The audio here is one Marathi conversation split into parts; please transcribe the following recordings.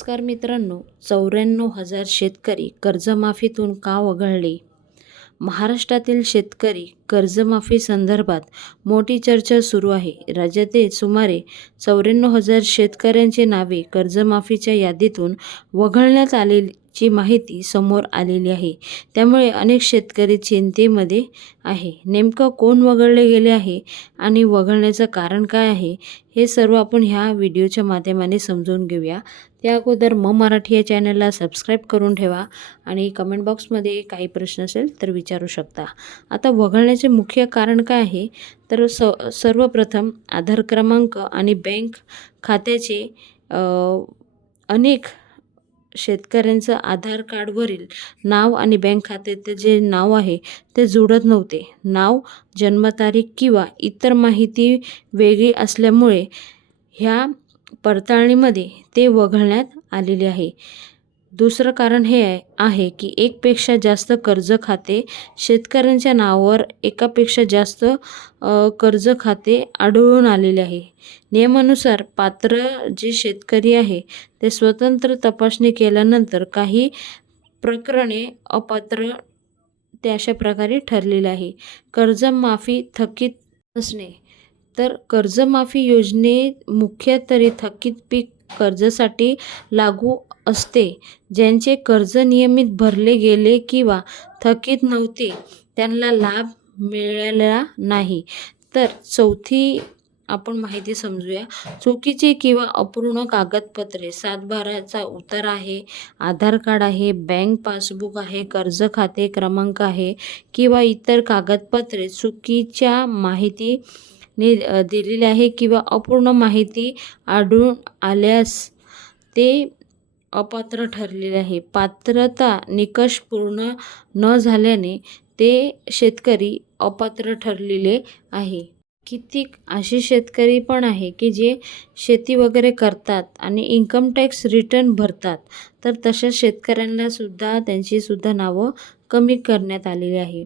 नमस्कार मित्रांनो, 94,000 शेतकरी कर्जमाफीतून का वगळले? महाराष्ट्रातील शेतकरी कर्जमाफी संदर्भात मोठी चर्चा सुरू आहे. राज्यातील सुमारे 94,000 शेतकऱ्यांची नावे कर्जमाफीच्या यादीतून वगळण्यात आल्याची माहिती समोर आलेली आहे. त्यामुळे अनेक शेतकरी चिंतेमध्ये आहे. नेमकं कोण वगळले गेले आहे आणि वगळण्याचं कारण काय आहे, हे सर्व आपण ह्या व्हिडिओच्या माध्यमाने समजून घेऊया. त्या अगोदर मराठी या चॅनलला सबस्क्राईब करून ठेवा आणि कमेंट बॉक्समध्ये काही प्रश्न असेल तर विचारू शकता. आता वगळण्याचे मुख्य कारण काय आहे, तर सर्वप्रथम आधार क्रमांक आणि बँक खात्याचे अनेक शेतकऱ्यांचं आधार कार्डवरील नाव आणि बँक खात्याचे जे नाव आहे ते जुळत नव्हते. नाव, जन्मतारीख किंवा इतर माहिती वेगळी असल्यामुळे ह्या पडताळणीमध्ये ते वगळण्यात आलेले आहे. दुसरं कारण हे आहे की एकपेक्षा जास्त कर्ज खाते शेतकऱ्यांच्या नावावर एकापेक्षा जास्त कर्ज खाते आढळून आलेले आहे. नियमानुसार पात्र जे शेतकरी आहे ते स्वतंत्र तपासणी केल्यानंतर काही प्रकरणे अपात्र ते अशा प्रकारे ठरलेले आहे. कर्जमाफी थकीत असणे, तर कर्जमाफी योजने मुख्य तरी थकीत पीक कर्जासाठी लागू असते. ज्यांचे कर्ज नियमित भरले गेले किंवा थकीत नव्हते त्यांना लाभ मिळाला नाही. तर चौथी आपण माहिती समजूया. चुकीचे किंवा अपूर्ण कागदपत्रे, 7/12चा उतारा आहे, आधार कार्ड आहे, बँक पासबुक आहे, कर्ज खाते क्रमांक आहे किंवा इतर कागदपत्रे चुकीच्या माहिती दिलेली आहे किंवा अपूर्ण माहिती आढळून आल्यास ते अपात्र ठरलेले आहे. पात्रता निकष पूर्ण न झाल्याने ते शेतकरी अपात्र ठरलेले आहे. कित्येक असे शेतकरी पण आहे की जे शेती वगैरे करतात आणि इन्कम टॅक्स रिटर्न भरतात, तर तशा शेतकऱ्यांना सुद्धा त्यांची सुद्धा नावं कमी करण्यात आलेली आहे.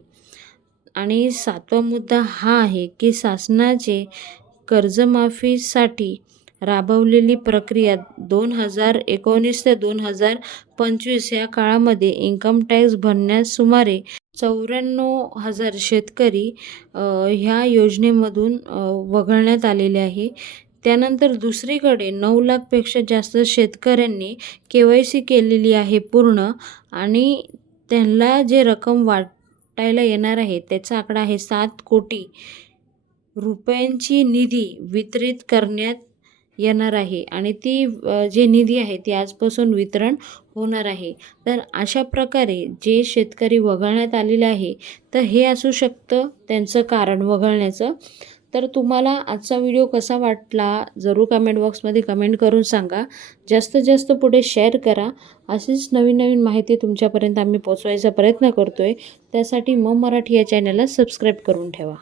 आणि 7वा मुद्दा हा आहे की शासनाचे कर्जमाफीसाठी राबवलेली प्रक्रिया 2019 ते 2025 या काळामध्ये इन्कम टॅक्स भरण्यास सुमारे 94,000 शेतकरी ह्या योजनेमधून वगळण्यात आलेले आहे. त्यानंतर दुसरीकडे 9 लाखपेक्षा जास्त शेतकऱ्यांनी KYC केलेली आहे पूर्ण, आणि त्यांना जे रक्कम वाटायला येणार आहे त्याचा आकडा आहे 7 कोटी रुपयांची निधी वितरित करण्यात येणार आहे आणि ती जे निधी आहे ती आजपासून वितरण होणार आहे. तर अशा प्रकारे जे शेतकरी वगळण्यात आलेले आहे, तर हे असू शकतं त्यांचं कारण वगळण्याचं. तर तुम्हाला आजचा व्हिडिओ कसा वाटला जरूर कमेंट बॉक्समध्ये कमेंट करून सांगा. जास्तीत जास्त पुढे शेअर करा. अशीच नवीन नवीन माहिती तुमच्यापर्यंत आम्ही पोचवायचा प्रयत्न करतोय. त्यासाठी मराठी या चॅनलला सबस्क्राईब करून ठेवा.